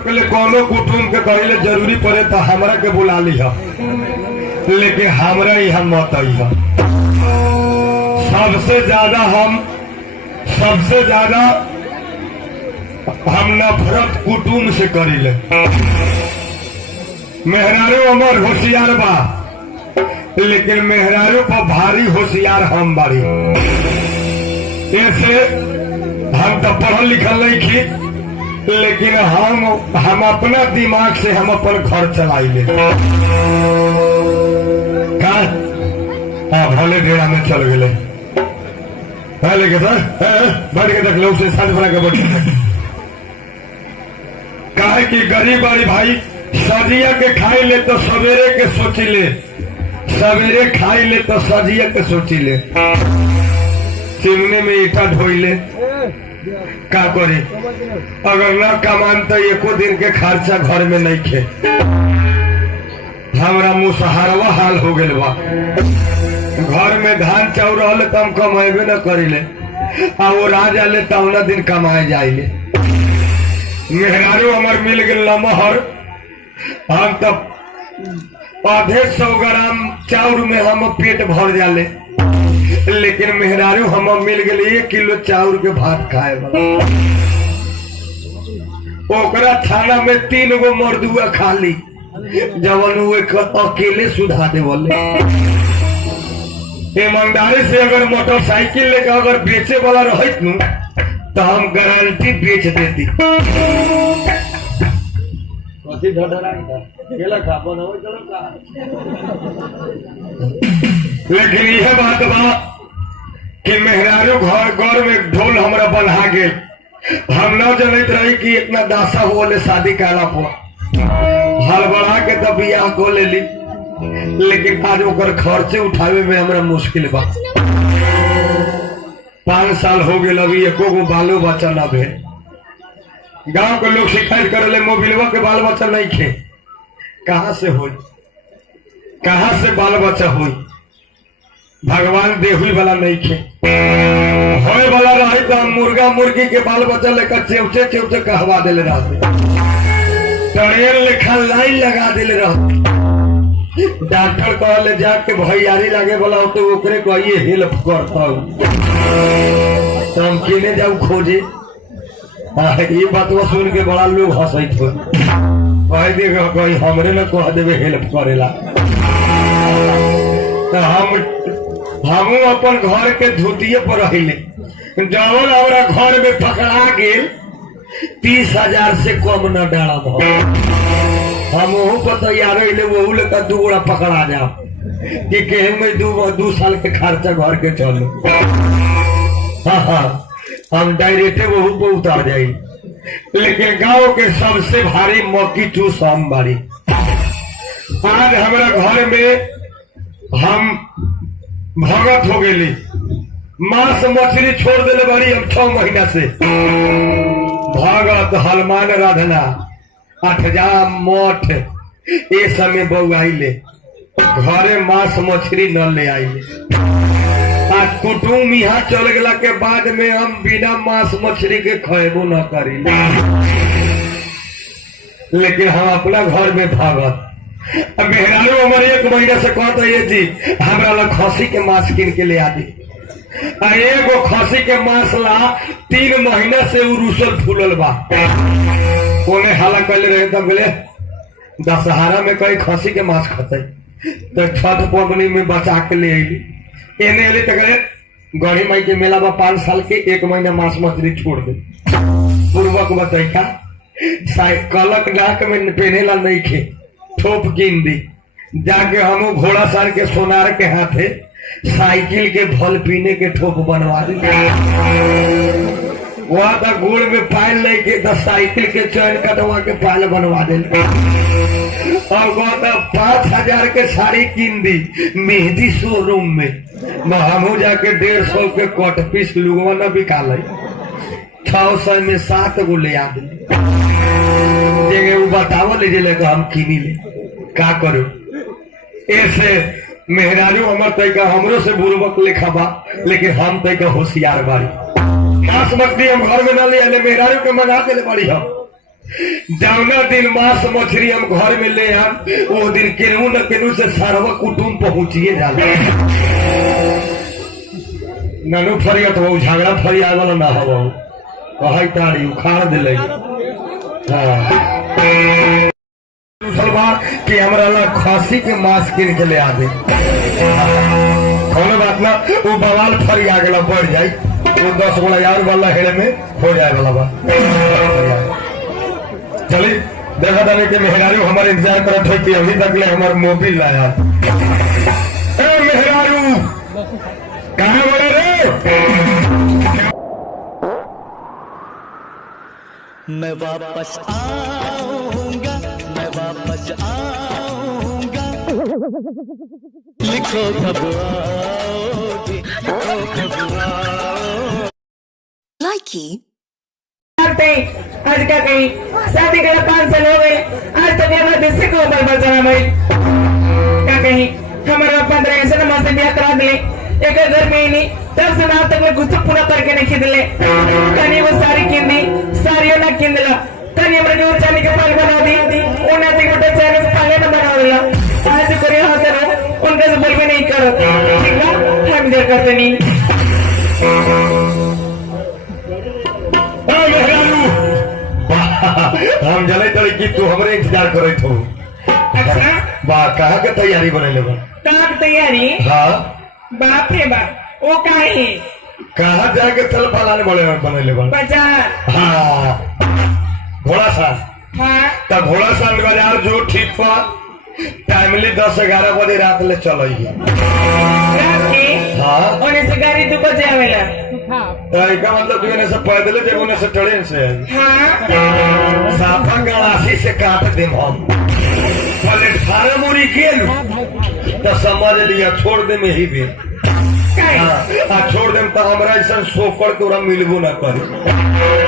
कोनो कुटुम के कहले जरूरी पड़े तो हमरा के बुला ली है, लेकिन हमरा यहाँ मत आई है। सबसे ज्यादा हम नफरत कुटुम से करीले। मेहरारू अमर होशियार बा, लेकिन मेहरारू पर भारी होशियार हम बारी। ऐसे हम तो पढ़ल लिखल नहीं थी, लेकिन हम अपना दिमाग से हम अपन घर चलाइले। भले डेरा में चल गए लेकिन बैठ के देख लो उसे साथ बना के बैठ। काहे कि गरीब बारी भाई सजिया के खाई ले तो सवेरे के सोची ले, सवेरे खाई ले तो सजिया के सोची ले। चिमने में ईटा ढोइले का करे, अगर न कमान तो एको दिन के खर्चा घर में नहीं खे। हमरा मुसहारवा हाल हो गए बा। घर में धान चाउर रहले तो हम कमाएबे न करिले, आ वो राजा ले तौना दिन कमाए जाइले। मेहरारू हमार मिल गए लमहर, हम तब आधे 100 ग्राम चाउर में हम पेट भर जाले, लेकिन मेहरारू हम मिल गए 1 किलो चाउर के भात खाए। ओकरा थाना में 3 गो मर्दुआ खाली, जवन वो अकेले सुधा दे बोले। ईमानदारी से अगर मोटरसाइकिल लेकर अगर बेचे वाला रहित नु तो हम गारंटी बेच देती। लेकिन यह बात बा कि मेहरारू घर में ढोल हमरा बन्हा गए। हम न जानते रही कि इतना दासा होले शादी काला पर हड़बड़ा के तब बियाह को ले ली, लेकिन आज ओकर खर्चे उठावे में हमरा मुश्किल बा। 5 साल हो गए अभी एको गो बालो बच्चा न भे। गांव के लोग शिकायत करे मोबिलवा के बाल बच्चा नहीं खे। कहाँ से हो, कहाँ से बाल बच्चा हो? भगवान देहुई वाला नहीं खे, होए वाला रही तो हम मुर्गा मुर्गी के बाल बच्चा लेकर चेवचे चेवचे कहवा दिले रहते, टरेर लेखा लाइन लगा दिले रहते। डॉक्टर कहले जाके भैयारी लगे बोला तो ओकरे कहिए हेल्प करता हूँ, तो हम केने जाऊ खोजे। ये बात सुन के बड़ा लोग हंसत हो, कह देगा कहीं हमरे न कह देवे हेल्प करेला। तो हम अपन घर के धुतिये पर रहिले, जवन हमारा घर में पकड़ा गेल 30,000 से कम न डाला। हम वहू पर तैयार रहे, वहू लेकर 2 गोड़ा पकड़ा जाओ कि केहू में 2 साल के खर्चा घर के चलो। हाँ, हम डायरेक्टे वहू पर उतार जाये। लेकिन गांव के सबसे भारी मौकी चूस हम बारी। आज हमारा घर में हम भगत हो गई, मांस मछली छोड़ दिले बारी। अब 6 महीना से भगत हनुमान राधना 8 मोठ ये समय बऊ आइले, घरे मांस मछली न ले आइले। आज कुटुम यहाँ चल गला के बाद में हम बिना मांस मछली के खेबो न करी, लेकिन हम अपना घर में भगत। मेहरारू हमारे 1 महीना से कहता ये जी हमरा ला खसी के मांस किन के ले आ दी। एगो खसी के मांस ला 3 महीना से रूसल फूलल बा। कोने हाला कर रहे तब बोले दशहरा में कई खसी के मांस खते, तो छठ पवनी में बचा के ले अली। एने अली तक गढ़ी माई के मेला बा 5 साल के 1 महीना मांस मछली छोड़ दे। पूर्वक बतैका कलक डाक में पहनेला नहीं खे, ठोप कीन दी। जाके हम घोड़ा सार के सोनार के हाथे साइकिल के भल पीने के ठोप बनवा दी। वहां तक गोड़ में फाइल लेके 10 साइकिल के चैन कटवा के फाइल बनवा दे। और 5,000 के साड़ी कीन दी मेहंदी शोरूम में। हमू जाके 150 के कट पीस लुगवा न बिका ले, 600 में 7 गो ले आ दी। वो बतावा लीजिए हम कीनी ले का करो। ऐसे मेहरारू हमार तैका हमरो से बुर्बक लेखा बा, लेकिन हम तैका होशियार बारी। मांस मछली हम घर में न ले आले, मेहरारू के मंगा देले बड़ी हम। जौना दिन मांस मछली हम घर में ले आम वो दिन केनू न केनू से सर्व कुटुम्ब पहुंचिए जाए। ननू फरियत हो झगड़ा फरिया वाला ना हो कही तारी उखाड़ दिले। मुसलमान कि हमरा ला खसी के मांस किन के ले आ दे कौन बात ना वो बवाल फरिया गला बढ़ जाए वो 10 गोला यार वाला हेड़े में हो जाए वाला बा। चलिए देखा था कि मेहरारू हमारे इंतजार करत है कि अभी तक ले हमारे मोबिल लाया। मेहरारू कहाँ बोले रे? मैं वापस आऊंगा, मैं वापस आऊंगा, लिखो कब आओगे, लिखो कब आओगे। लाइकी आज क्या कहीं शादी के 5 साल हो गए आज तक हमारे देश को बर्बाद चला भाई क्या कहीं हमारा 15 ऐसे नमाज से ब्याह करा दिले एक घर में ही नहीं तब से आज तक मैं कुछ पूरा करके नहीं खिदले कहीं वो सारी किंदी सारी ना किंदला कहीं हमारे जो चांदी के पाल बना दी उन्हें तो गोटे चांदी के पाले ना बना दिला आज करे हाथ उनके से बोल भी नहीं करो ठीक है हम इधर करते नहीं। हम जले तले कि तू हमरे इंतजार करे थो। अच्छा बा कहाँ के तैयारी बने ले कहाँ की तैयारी? हाँ बाप रे बाप वो काहे कहाँ जाके चल फलाने बने ले बाजार। हाँ घोड़ा सा हाँ तब घोड़ा सा बाजार जो ठीक पा टाइमली 10-11 बजे रात ले चल रात के हाँ ओने से गाड़ी 2 बजे आवेला का मतलब तू से पैदल जब से ट्रेन से हाँ साफा गलासी से काट दे हम प्लेटफार्म उड़ी गेल तो समझ लिया छोड़ दे में ही भी छोड़ दे तो हमरा ऐसा सोफर तोरा मिलबो ना करे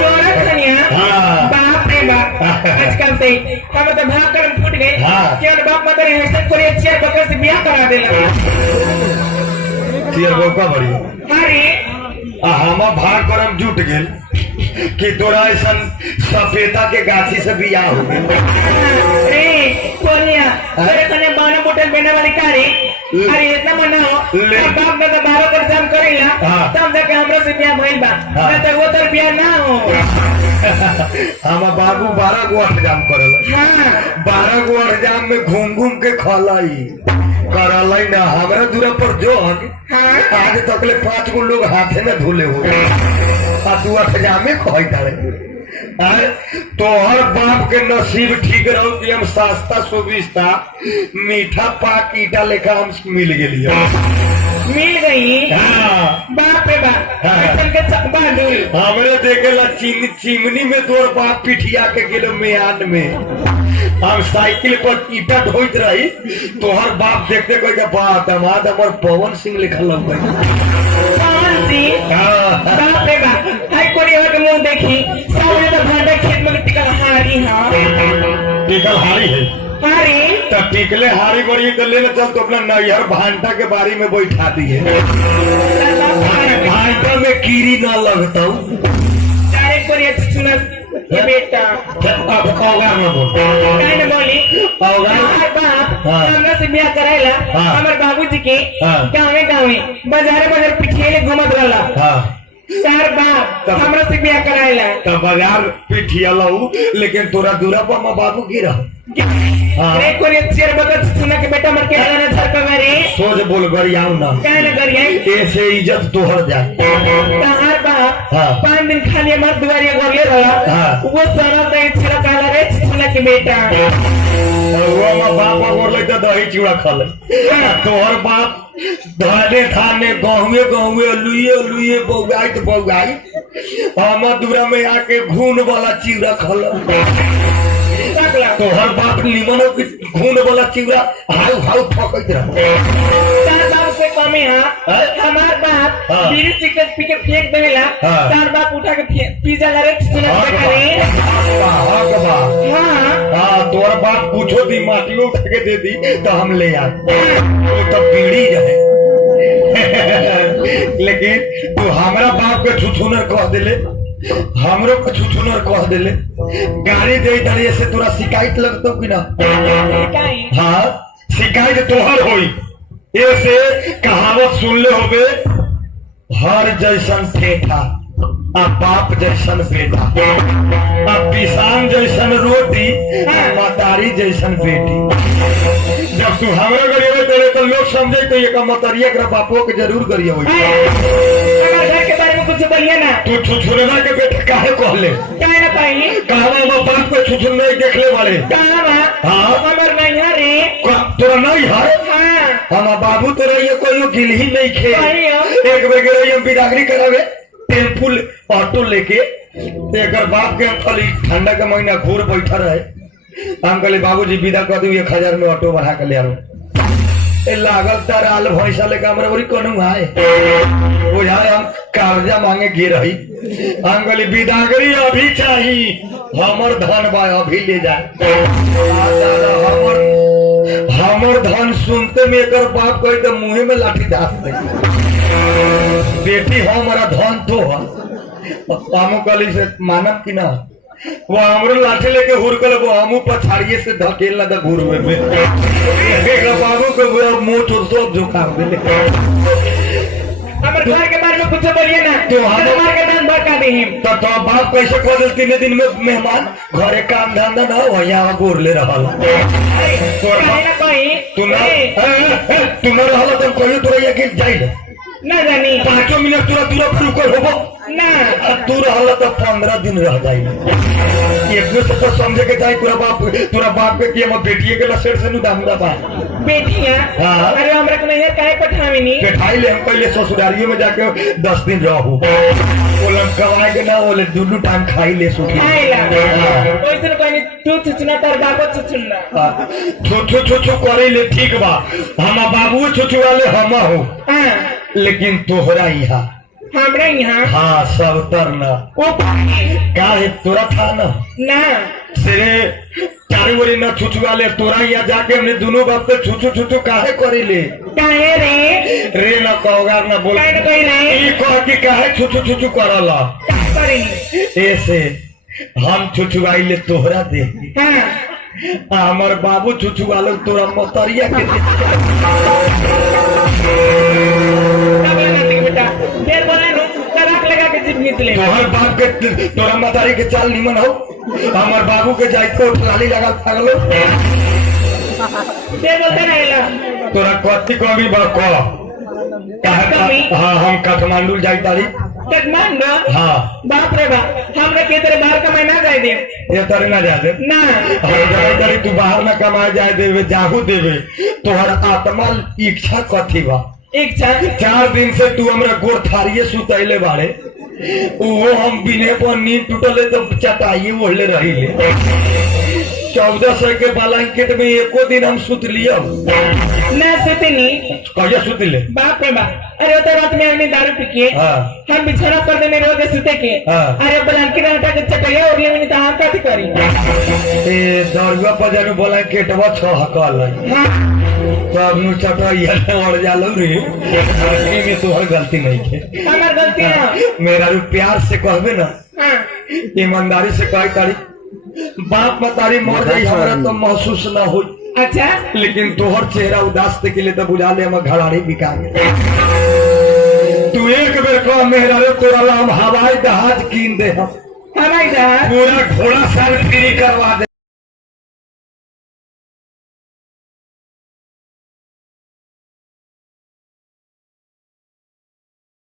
तोरा कनिया। हाँ। बाप रे बाप आजकल से हम तो भाग कर फूट गए हाँ। क्या बाप मत रे ऐसा कोई चेयर पकड़ से ब्याह करा देला चेयर बोका बड़ी अरे हमा भाग कर हम जुट गेल कि तोरा ऐसा सफेदा के गाछी से बियाह हो गए रे कोनिया तेरे कने 12 बोतल बेना वाली कारी अरे इतना मना हो बाप ने तो 12 कर जाम करेला तब जाके हमरा से ब्याह भइल बा नहीं तो वो तो ब्याह ना हो। हमा बाबू 12 गो अठजाम करेला 12 गो अठजाम में घूम घूम के खलाई करलाई ना हमरा दूरा पर जो आज तक ले 5 गो लोग हाथे में धुले हो तू अठजामे खोई तारे तो हर बाप के नसीब ठीक रहो कि हम सस्ता सुविस्ता मीठा पाक ईटा लेकर हम मिल मिल गई। हाँ। बाप रे बाप हमरे देखेला चिमनी में तोर बाप पिठिया के गेलो मियान में हम साइकिल पर ईटा ढोइत रही तो हर बाप देखते कोई बात हमार हमर पवन सिंह लिखल लग बाप रे बाप हाय कोरिया के मुंह देखी सामने तो भांडा खेत में टिकल हारी। हाँ टिकल हारी है हारी तो टिकले हारी बड़ी तो लेना चल तो अपना नैहर भांटा के बारी में बैठा दिए भांटा में कीड़ी ना लगता सारे कोरिया सुना ये बेटा अब औगा में बोल काय न बोली औगा बाप हमरा से ब्याह कराइला हमर बाबूजी के गावे गावे बाजार पिठिए ले घुमत रहला तार बाप हमरा से ब्याह कराइला तो बाजार पिठिया लऊ लेकिन तोरा दूरा पर मां बाबू गिरा रे कोने चेर बगत सुना के बेटा मर के हला ना झर पे रे सोच बोल गरियाऊ ना काय न गरियाई ऐसे इज्जत तोहर जा तार बाप 5 दिन खाली हमार दुआरिया घर ले रहा वो सारा दही छिड़ा काला रे सुना के बेटा वो मां बाप बोले तो दही चूड़ा खा ले तोहर बाप धाने धाने गहुए गहुए लुए बौगाई तो बौगाई हम दूरा में आके घून वाला चिवड़ा खल तो हर बाप निमन घून वाला चिवड़ा हाउ हाउ ठोकत तार बाप से कमी है हमार बाप बीड़ी सिगरेट पी के फेंक देला तार बाप उठा के पिज्जा ला रे सुना करे हां तोर बाप पूछो दी माटी उठा के दे दी तो हम ले आ तो बीड़ी रहे लेकिन तू हमारा बाप के छुछुनर कह दिले हमरो को छुछुनर कह देले गाड़ी दे दरिए से तोरा शिकायत लगतो कि ना? हाँ शिकायत तोहर होई। ऐसे कहावत सुन ले होगे, हर जैसन ठेठा आ बाप जैसन बेटा, आ किसान जैसन रोटी, मतारी जैसन बेटी। जब तू हमरा गरिए तेरे तो लोग समझे तो ये मतरिया के बापो के जरूर गरिए होई। घर के बारे में कुछ बोलिए ना। तू छुछुरना के बेटे काहे कहले? काहे ना पाई? कहवा हम बाप पे छुछुर नहीं देखले बड़े। कहवा? हाँ हमर नहीं है रे। तोरा नहीं है? हाँ हम बाबू तोरा ये कोई गिल ही नहीं खे। नहीं हो। एक बेर गए हम बिदागरी करावे टेम्पू ऑटो लेके, एक बाप के हम खाली ठंडा के महीना घूर बैठा रहे। हम कहले बाबूजी विदा कर दू 1000 में ऑटो बढ़ा के ले आओ। लागल तार आल भैंसा लेके हमरा बड़ी कनु आए बुझाए हम कर्जा मांगे गिर रही। हम कहली बिदागरी अभी चाहिए, हमर धन बा अभी ले जाए। हमर धन सुनते में एक बाप कही तो मुँहे में लाठी दास दे। बेटी हमारा धन तो हम कहली से मानव की ना, वो हमरो लाठी लेके हुरकल वो हमू पछाड़िए से धकेल ना घूर में बाबू को मुंह तो सब झुकाव दे। हमर घर के बारे में कुछ बोलिए ना। तो हमार के दान भड़का दे हम। तो बाप कैसे कह दिल 3 दिन में मेहमान घरे काम धंधा ना हो यहाँ गोर ले रहा तू न रहल तो कहियो तोरा ये गिर जाइल ना जानी 5 मिनट तुरंत रुकल होबो ना। तू रहल तो 15 दिन रह जाई। एक से तो समझे के चाहिए तोरा बाप के कि हम बेटिए के लसेर से नु दामुदा बा बेटिया। हाँ। अरे हमरा को नहीं काहे पठावी नी? बैठाई ले हम पहले ससुरारियों में जाके 10 दिन रहू। बोलन कवाए के ना बोले दुनू टाइम खाई ले सुखी खाइला ओइसन कोनी तू छुछना तार बाबा छुछना छुछु करे ले ठीक बा। हम बाबू छुछु वाले हम हो। हां लेकिन तोहरा यहाँ हमरा यहाँ हाँ सब तरना ओ काहे तोरा था ना ना सिरे चारी बोरी न छुछुआ ले तोरा यहाँ जाके हमने दोनों बाप पे छुछु काहे करी ले? काहे रे? रे न कहोगार न बोल काहे न कोई रे? ई कह कि काहे छुछु करला करी ऐसे हम छुछुआई ले तोहरा दे। हां हमर बाबू छुछुआ लो तोरा मोतरिया के बेटा देर बना नो तराक लगा के जिप निकले। तोहर बाप के तोरा मतारी के चाल निमन हो। हमर बाबू के जाइतो लाली लगा भागलो दे बोलते रहेला तोरा कथी कमी बा कमी? हाँ हम काठमांडू जाई तारी। काठमांडू? हाँ बाप रे बाप हमरा के तेरे बाहर कमाई ना जाए दे। ये तारे ना जा दे ना हम जाई तारी तू बाहर ना कमाए जाए देवे जाहू देवे। तोहर आत्मा इच्छा कथी बा? इच्छा 4 दिन से तू हमरा गोर थारिये सुतैले बाड़े। वो हम बिने पर नींद टूटले तो चटाइए ओढ़ले रही ले। 1400 के ब्लैंकेट में एको दिन हम सुत लिया ना सुतनी कहिया सुत ले? बाप रे बाप। अरे उतर रात में आदमी दारू पी के हम बिछौना पर देने रोज सुते के। अरे ब्लैंकेट हटा के चटाइया ओढ़ ले तो हम का करी? ए दरगा पर जानो ब्लैंकेटवा 6 हकल हां तब नु चटाइया ओढ़ जालो रे। में तोहर गलती नहीं है। हमार गलती ना। मेरा रू प्यार से कहबे ना हां ईमानदारी से कहे तारी बाप मतारी मर गई हमरा तो महसूस ना हो। अच्छा लेकिन तोहर चेहरा उदास देख ले तो बुझा ले हम घराड़ी बिका गए। तू एक बेर कह मेहरा रे तोरा ला हम हवाई जहाज कीन दे हम हवाई जहाज पूरा घोड़ा साल फ्री करवा दे।